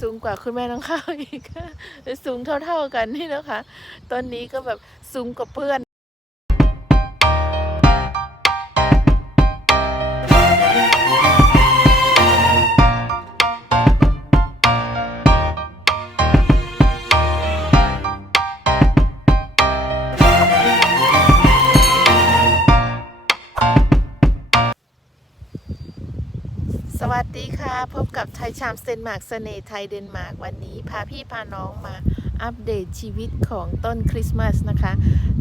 สูงกว่าคุณแม่น้องข้าวอีก สูงเท่าๆกันนี่นะคะต้นนี้ก็แบบสูงกว่าเพื่อน ดีค่ะ พบกับไทยชามสเตนมาร์กเสน่ห์ไทยเดนมาร์กวันนี้ พาพี่พาน้องมาอัปเดตชีวิตของต้นคริสต์มาสนะคะ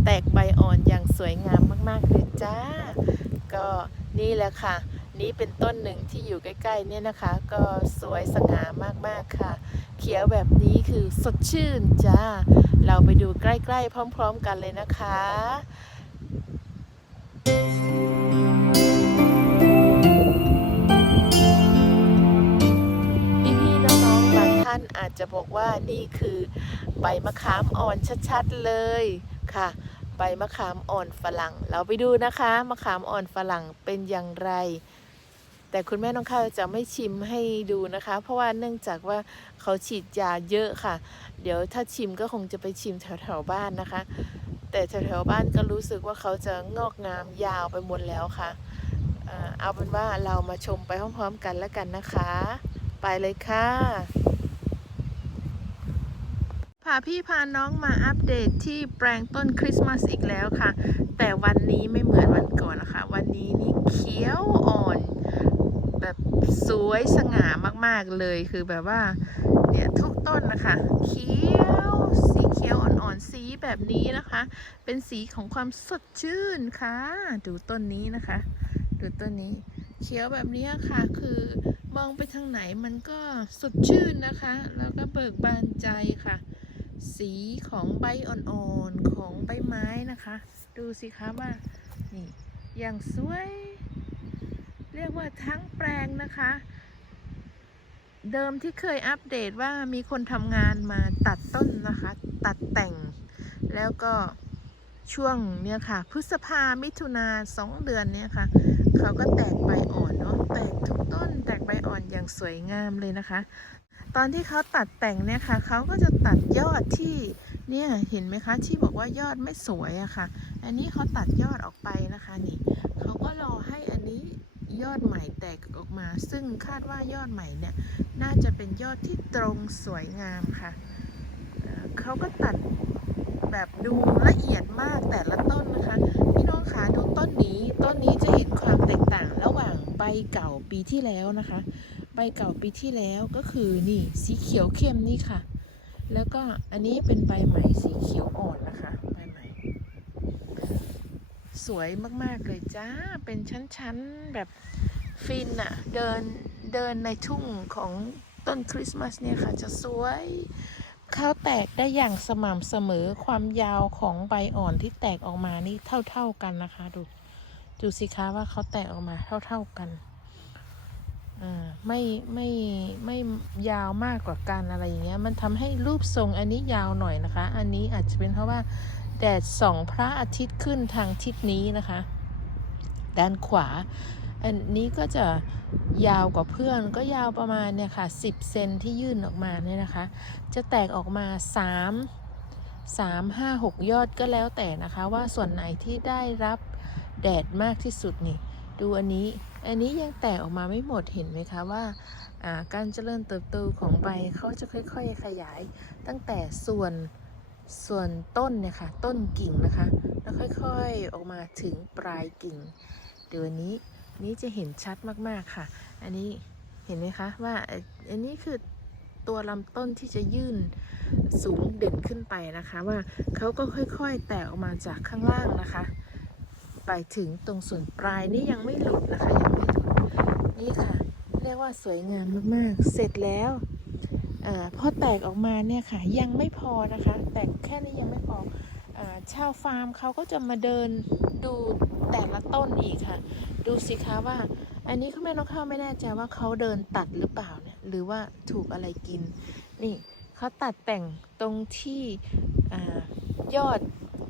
แตกใบอ่อนอย่างสวยงามมากๆเลยจ้า ก็นี่แหละค่ะ นี่เป็นต้นหนึ่งที่อยู่ใกล้ๆเนี่ยนะคะ ก็สวยสง่ามากๆค่ะ เขียวแบบนี้คือสดชื่นจ้า เราไปดูใกล้ๆพร้อม ๆ กันเลยนะคะพี่ ท่านอาจจะบอกว่านี่คือใบมะขามอ่อนชัดๆเลยค่ะ ใบมะขามอ่อนฝรั่ง เราไปดูนะคะมะขามอ่อนฝรั่งเป็นอย่างไร แต่คุณแม่น้องข้าวจะไม่ชิมให้ดูนะคะ เพราะว่าเนื่องจากว่าเขาฉีดยาเยอะค่ะ เดี๋ยวถ้าชิมก็คงจะไปชิมแถวๆบ้านนะคะ แต่แถวๆบ้านก็รู้สึกว่าเขาจะงอกงามยาวไปหมดแล้วค่ะเอ่อเอาเป็นว่าเรามาชมไปพร้อมๆกันแล้วกันนะคะ ไปเลยค่ะ พาพี่พาน้องมาอัปเดตที่แปลงต้นคริสต์มาสอีกแล้วค่ะ แต่วันนี้ไม่เหมือนวันก่อนนะคะ วันนี้นี่เขียวอ่อน แบบสวยสง่ามากๆเลยคือแบบว่าเนี่ยทุกต้นนะคะ เขียวสีเขียวอ่อนๆสีแบบนี้นะคะ เป็นสีของความสดชื่นค่ะ ดูต้นนี้นะคะ ดูต้นนี้ เขียวแบบนี้ค่ะคือมองไปทางไหนมันก็สดชื่นนะคะ แล้วก็เบิกบานใจค่ะ สีของใบอ่อนๆของใบไม้นะคะ ดูสิคะว่านี่อย่างสวย เรียกว่าทั้งแปลงนะคะ เดิมที่เคยอัปเดตว่ามีคนทำงานมาตัดต้นนะคะ ตัดแต่ง แล้วก็ช่วงเนี่ยค่ะ พฤษภามิถุนาสองเดือนเนี่ยค่ะ เขาก็แตกใบอ่อนเนาะแตกทุกต้น แตกใบอ่อนอย่างสวยงามเลยนะคะ ตอนที่เขาตัดแต่งเนี่ยค่ะเขาก็จะตัดยอดที่เนี่ยเห็นไหมคะที่บอกว่ายอดไม่สวยอะค่ะ อันนี้เขาตัดยอดออกไปนะคะนี่เขาก็รอให้อันนี้ยอดใหม่แตกออกมา ซึ่งคาดว่ายอดใหม่เนี่ยน่าจะเป็นยอดที่ตรงสวยงามค่ะเอ่อเขาก็ตัดแบบดูละเอียดมากแต่ละต้นนะคะ พี่น้องคะดูต้นนี้ต้นนี้จะเห็นความแตกต่างระหว่างใบเก่าปีที่แล้วนะคะ ใบเก่าปีที่แล้วก็คือนี่สีเขียวเข้มนี่ค่ะ แล้วก็อันนี้เป็นใบใหม่สีเขียวอ่อนนะคะใบใหม่ สวยมากๆเลยจ้าเป็นชั้นๆแบบฟินอะเดินเดินในทุ่งของต้นคริสต์มาสเนี่ยค่ะ จะสวยเขาแตกได้อย่างสม่ำเสมอความยาวของใบอ่อนที่แตกออกมานี่เท่าๆกันนะคะ ดู ดูสิคะว่าเขาแตกออกมาเท่าๆกัน ไม่ไม่ไม่ยาวมากกว่ากันอะไรอย่างเงี้ย มันทำให้รูปทรงอันนี้ยาวหน่อยนะคะ อันนี้อาจจะเป็นเพราะว่าแดดส่องพระอาทิตย์ขึ้นทางทิศนี้นะคะ ด้านขวา อันนี้ก็จะยาวกว่าเพื่อนก็ยาวประมาณเนี่ยค่ะ 10 เซนที่ยื่นออกมาเนี่ยนะคะ จะแตกออกมา 3 3 5 6 ยอดก็แล้วแต่นะคะ ว่าส่วนไหนที่ได้รับแดดมากที่สุดนี่ ดูอันนี้ อันนี้ยังแตกออกมาไม่หมดเห็นไหมคะว่าการเจริญเติบโตของใบเขาจะค่อย ๆ ขยาย ตั้งแต่ส่วนส่วนต้นเนี่ยค่ะต้นกิ่งนะคะ แล้วค่อยๆออกมาถึงปลายกิ่งเดี๋ยวอันนี้นี้จะเห็นชัดมากๆค่ะ อันนี้เห็นไหมคะว่าอันนี้คือตัวลำต้นที่จะยื่นสูงเด่นขึ้นไปนะคะ ว่าเขาก็ค่อยๆ แตกออกมาจากข้างล่างนะคะ ไปถึงตรงส่วนปลายนี่ยังไม่หลุดนะคะยังไม่หลุดนี่ค่ะ เรียกว่าสวยงามมากๆ เสร็จแล้วอาพอแตกออกมาเนี่ยค่ะ ยังไม่พอนะคะ แตกแค่นี้ยังไม่พออาชาวฟาร์มเขาก็จะมาเดินดูแต่ละต้นอีกค่ะ ดูสิคะว่า อันนี้เขาไม่น้องข้าวไม่แน่ใจว่าเขาเดินตัดหรือเปล่าเนี่ยหรือว่าถูกอะไรกิน นี่เขาตัดแต่งตรงที่อายอด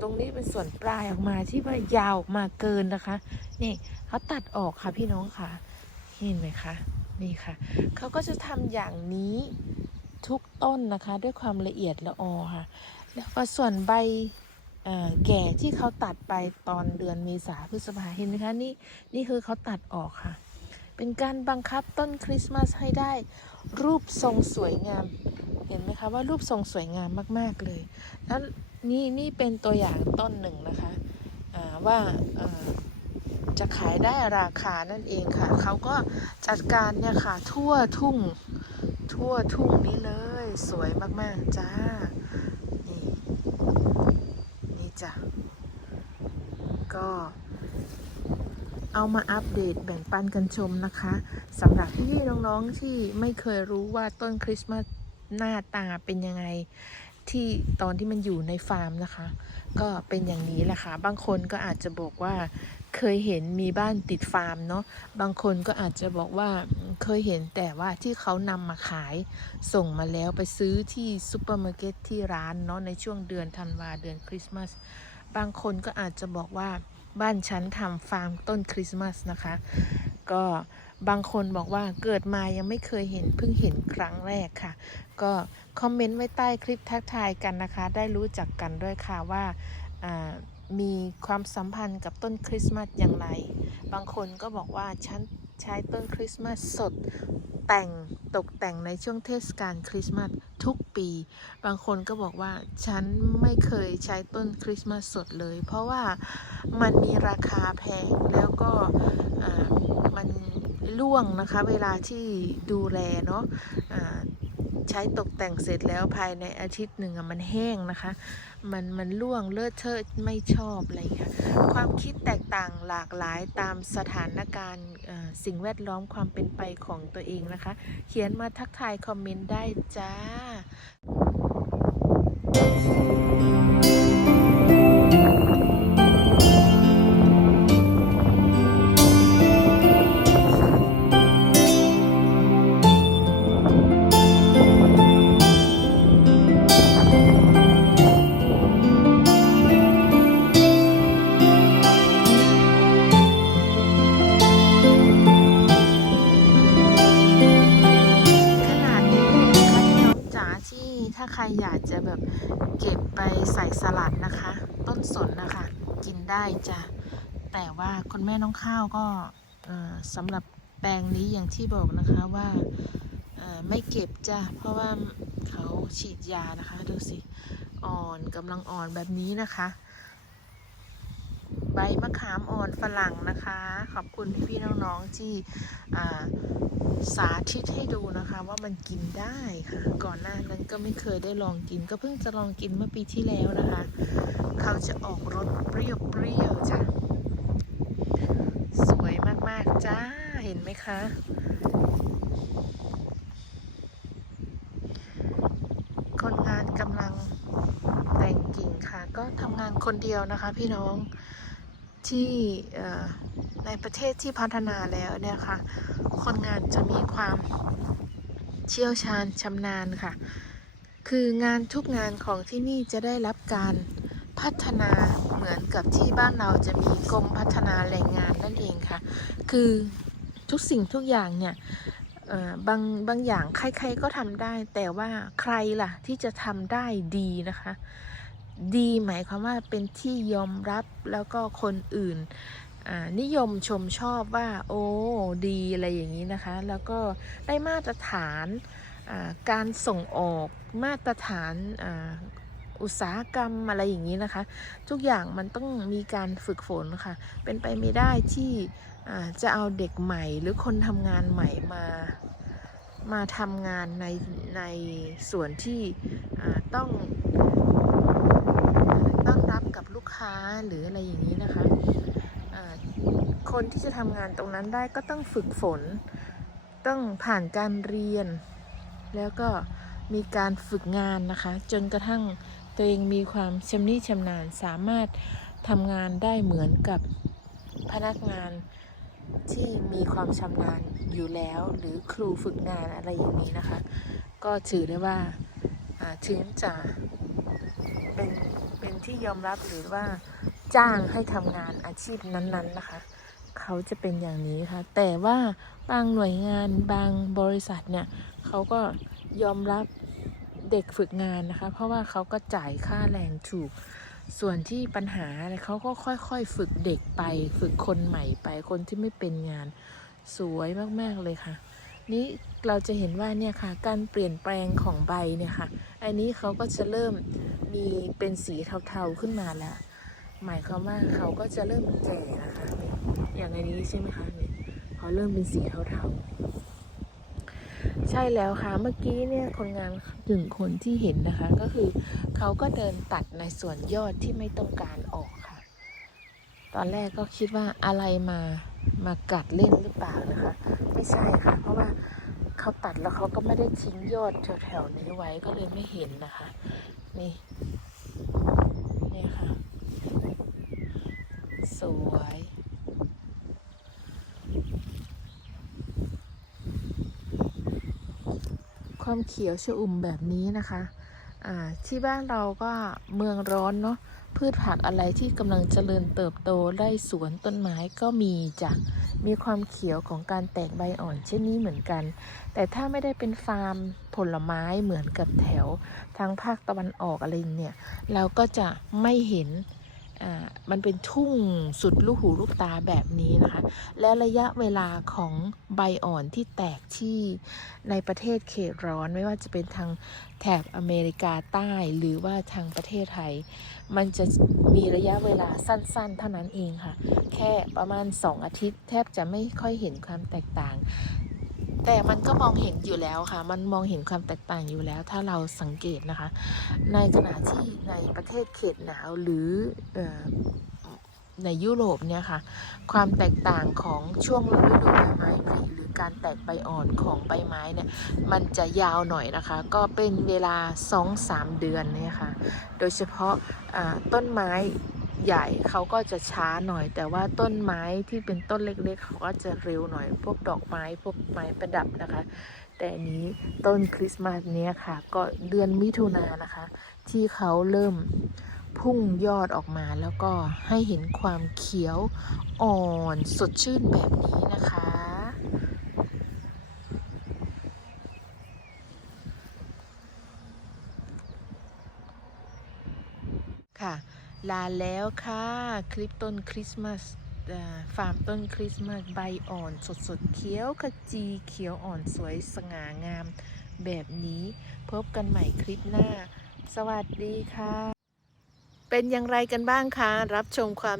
ตรงนี้เป็นส่วนปลายออกมาที่ว่ายาวออกมาเกินนะคะ นี่เขาตัดออกค่ะพี่น้องค่ะ เห็นไหมคะนี่ค่ะเขาก็จะทำอย่างนี้ทุกต้นนะคะ ด้วยความละเอียดละออค่ะ แล้วก็ส่วนใบแก่ที่เขาตัดไปตอนเดือนเมษาพฤษภาเห็นไหมคะนี่นี่คือเขาตัดออกค่ะ เป็นการบังคับต้นคริสต์มาสให้ได้ รูปทรงสวยงาม เห็นไหมคะว่ารูปทรงสวยงามมาก ๆเลยแล้ว นี่นี่เป็นตัวอย่างต้นหนึ่งนะคะว่าจะขายได้ราคานั่นเองค่ะ เขาก็จัดการเนี่ยค่ะ ทั่วทุ่ง ทั่วทุ่งนี้เลย สวยมาก ๆ จ้า นี่ นี่จ้ะ ก็เอามาอัปเดตแบ่งปันกันชมนะคะสำหรับพี่ๆน้องๆที่ไม่เคยรู้ว่าต้นคริสต์มาสหน้าตาเป็นยังไง ที่ตอนที่มันอยู่ในฟาร์มนะคะ ก็เป็นอย่างนี้แหละค่ะ บางคนก็อาจจะบอกว่าเคยเห็นมีบ้านติดฟาร์มเนาะบางคนก็อาจจะบอกว่าเคยเห็นแต่ว่าที่เขานำมาขายส่งมาแล้วไปซื้อที่ซูเปอร์มาร์เก็ตที่ร้านเนาะในช่วงเดือนธันวาเดือนคริสต์มาสบางคนก็อาจจะบอกว่าบ้านฉันทำฟาร์มต้นคริสต์มาสนะคะ ก็ บางคนบอกว่าเกิดมายังไม่เคยเห็นเพิ่งเห็นครั้งแรกค่ะ ก็คอมเมนต์ไว้ใต้คลิปทักทายกันนะคะ ได้รู้จักกันด้วยค่ะว่ามีความสัมพันธ์กับต้นคริสต์มาสอย่างไร บางคนก็บอกว่าฉันใช้ต้นคริสต์มาสสดแต่งตกแต่งในช่วงเทศกาลคริสต์มาสทุกปี บางคนก็บอกว่าฉันไม่เคยใช้ต้นคริสต์มาสสดเลย เพราะว่ามันมีราคาแพงแล้วก็ ล่วงนะคะ เวลาที่ดูแลเนาะอ่าใช้ตกแต่งเสร็จแล้วภายในอาทิตย์หนึ่งอะมันแห้งนะคะ มันมันล่วงเลอะเทอะไม่ชอบอะไรอย่างเงี้ยความคิดแตกต่างหลากหลายตามสถานการณ์สิ่งแวดล้อมความเป็นไปของตัวเองนะคะ เขียนมาทักทายคอมเมนต์ได้จ้า ได้จ้ะแต่ว่าคุณแม่น้องข้าวก็สำหรับแปลงนี้อย่างที่บอกนะคะว่าไม่เก็บจ้ะเพราะว่าเขาฉีดยานะคะดูสิอ่อนกำลังอ่อนแบบนี้นะคะ ใบมะขามอ่อนฝรั่งนะคะ ขอบคุณพี่ๆน้องๆที่สาธิตให้ดูนะคะว่ามันกินได้ค่ะ ก่อนหน้านั้นก็ไม่เคยได้ลองกิน ก็เพิ่งจะลองกินเมื่อปีที่แล้วนะคะ เขาจะออกรสเปรี้ยวๆจ้ะ สวยมาก ๆ จ้า เห็นไหมคะ คนงานกำลังแต่งกิ่งค่ะ ก็ทำงานคนเดียวนะคะพี่น้องที่ในประเทศที่พัฒนาแล้วเนี่ยค่ะ คนงานจะมีความเชี่ยวชาญชำนาญค่ะ คืองานทุกงานของที่นี่จะได้รับการ พัฒนาเหมือนกับที่บ้านเราจะมีกรมพัฒนาแรงงานนั่นเองค่ะ คือทุกสิ่งทุกอย่างเนี่ยบางบางอย่างใครๆก็ทำได้ แต่ว่าใครล่ะที่จะทำได้ดีนะคะ ดีหมายความว่าเป็นที่ยอมรับแล้วก็คนอื่นนิยมชมชอบว่าโอ้ดีอะไรอย่างนี้นะคะ แล้วก็ได้มาตรฐานการส่งออกมาตรฐาน อุตสาหกรรมอะไรอย่างนี้นะคะ ทุกอย่างมันต้องมีการฝึกฝนค่ะ เป็นไปไม่ได้ที่จะเอาเด็กใหม่หรือคนทำงานใหม่มามาทำงานในในส่วนที่ต้องต้อนรับกับลูกค้าหรืออะไรอย่างนี้นะคะคนที่จะทำงานตรงนั้นได้ก็ต้องฝึกฝน ต้องผ่านการเรียน แล้วก็มีการฝึกงานนะคะ จนกระทั่ง ตัวเองมีความชำนิชำนาญสามารถทำงานได้เหมือนกับพนักงานที่มีความชำนาญอยู่แล้ว หรือครูฝึกงานอะไรอย่างนี้นะคะ ก็ถือได้ว่าอ่าถึงจะเป็นเป็นที่ยอมรับหรือว่าจ้างให้ทำงานอาชีพนั้นๆนะคะ เขาจะเป็นอย่างนี้ค่ะ แต่ว่าบางหน่วยงานบางบริษัทเนี่ยเขาก็ยอมรับ เด็กฝึกงานนะคะ เพราะว่าเขาก็จ่ายค่าแรงถูก ส่วนที่ปัญหาเขาก็ค่อยๆ ฝึกเด็กไป ฝึกคนใหม่ไปคนที่ไม่เป็นงานสวยมากๆเลยค่ะ นี่เราจะเห็นว่าเนี่ยค่ะ การเปลี่ยนแปลงของใบเนี่ยค่ะ อันนี้เขาก็จะเริ่มมีเป็นสีเทาๆขึ้นมาแล้ว หมายความว่าเขาก็จะเริ่มแก่นะคะเนี่ยอย่างอันนี้ใช่ไหมคะเนี่ยเขาเริ่มเป็นสีเทาๆ ใช่แล้วค่ะ เมื่อกี้เนี่ยคนงานหนึ่งคนที่เห็นนะคะ ก็คือเขาก็เดินตัดในส่วนยอดที่ไม่ต้องการออกค่ะ ตอนแรกก็คิดว่าอะไรมามากัดเล่นหรือเปล่านะคะ ไม่ใช่ค่ะ เพราะว่าเขาตัดแล้วเขาก็ไม่ได้ทิ้งยอดแถวๆนี้ไว้ก็เลยไม่เห็นนะคะ นี่นี่ค่ะ สวย ความเขียวชอุ่มแบบนี้นะคะอ่าที่บ้านเราก็เมืองร้อนเนาะพืชผักอะไรที่กำลังเจริญเติบโตได้สวนต้นไม้ก็มีจ้ะมีความเขียวของการแตกใบอ่อนเช่นนี้เหมือนกัน แต่ถ้าไม่ได้เป็นฟาร์มผลไม้เหมือนกับแถวทางภาคตะวันออกอะไรเนี่ย เราก็จะไม่เห็น มันเป็นทุ่งสุดลูกหูลูกตาแบบนี้นะคะ และระยะเวลาของใบอ่อนที่แตกที่ในประเทศเขตร้อนไม่ว่าจะเป็นทางแถบอเมริกาใต้หรือว่าทางประเทศไทย มันจะมีระยะเวลาสั้นๆ เท่านั้นเองค่ะ แค่ประมาณ 2 อาทิตย์แทบจะไม่ค่อยเห็นความแตกต่าง แต่มันก็มองเห็นอยู่แล้วค่ะ มันมองเห็นความแตกต่างอยู่แล้ว ถ้าเราสังเกตนะคะ ในขณะที่ในประเทศเขตหนาวหรืออในยุโรปเนี่ยค่ะ ความแตกต่างของช่วงฤดูใบไม้ผลิหรือการแตกใบอ่อนของใบไม้เนี่ยมันจะยาวหน่อยนะคะ ก็เป็นเวลา 2-3 เดือนเนี่ยค่ะ โดยเฉพาะอ่าต้นไม้ ใหญ่เขาก็จะช้าหน่อย แต่ว่าต้นไม้ที่เป็นต้นเล็กๆ เขาก็จะเร็วหน่อย พวกดอกไม้พวกไม้ประดับนะคะ แต่นี้ต้นคริสต์มาสเนี้ยค่ะ ก็เดือนมิถุนานะคะ ที่เขาเริ่มพุ่งยอดออกมาแล้วก็ให้เห็นความเขียวอ่อนสดชื่นแบบนี้นะคะค่ะ ลาแล้วค่ะ คลิปต้นคริสต์มาสฟาร์มต้นคริสต์มาสใบอ่อนสดสดๆเขียวขจีเขียวอ่อนสวยสง่างามแบบนี้ พบกันใหม่คลิปหน้า สวัสดีค่ะ เป็นอย่างไรกันบ้างคะ รับชมความ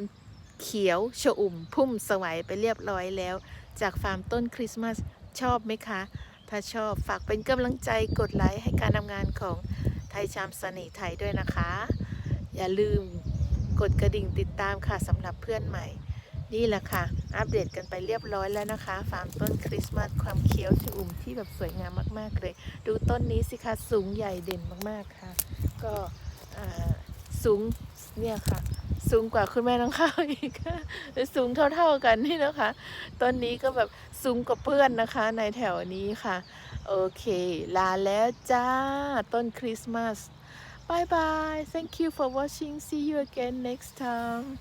เขียวชอุ่มพุ่มสวัยไปเรียบร้อยแล้ว จากฟาร์มต้นคริสต์มาสชอบไหมคะ ถ้าชอบฝากเป็นกำลังใจกดไลค์ให้การทำงานของไทยชามเสน่ห์ไทยด้วยนะคะ อย่าลืมกดกระดิ่งติดตามค่ะสำหรับเพื่อนใหม่ นี่แหละค่ะ อัปเดตกันไปเรียบร้อยแล้วนะคะ ฟาร์มต้นคริสต์มาสความเขียวชอุ่มที่แบบสวยงามมากๆเลย ดูต้นนี้สิคะสูงใหญ่เด่นมากๆค่ะ ก็สูงเนี่ยค่ะสูงกว่าคุณแม่น้องข้าวอีกค่ะสูงเท่าๆกันนี่นะคะ ต้นนี้ก็แบบสูงกว่าเพื่อนนะคะ ในแถวนี้ค่ะ โอเค ลาแล้วจ้า ต้นคริสต์มาส Bye bye. Thank you for watching. See you again next time.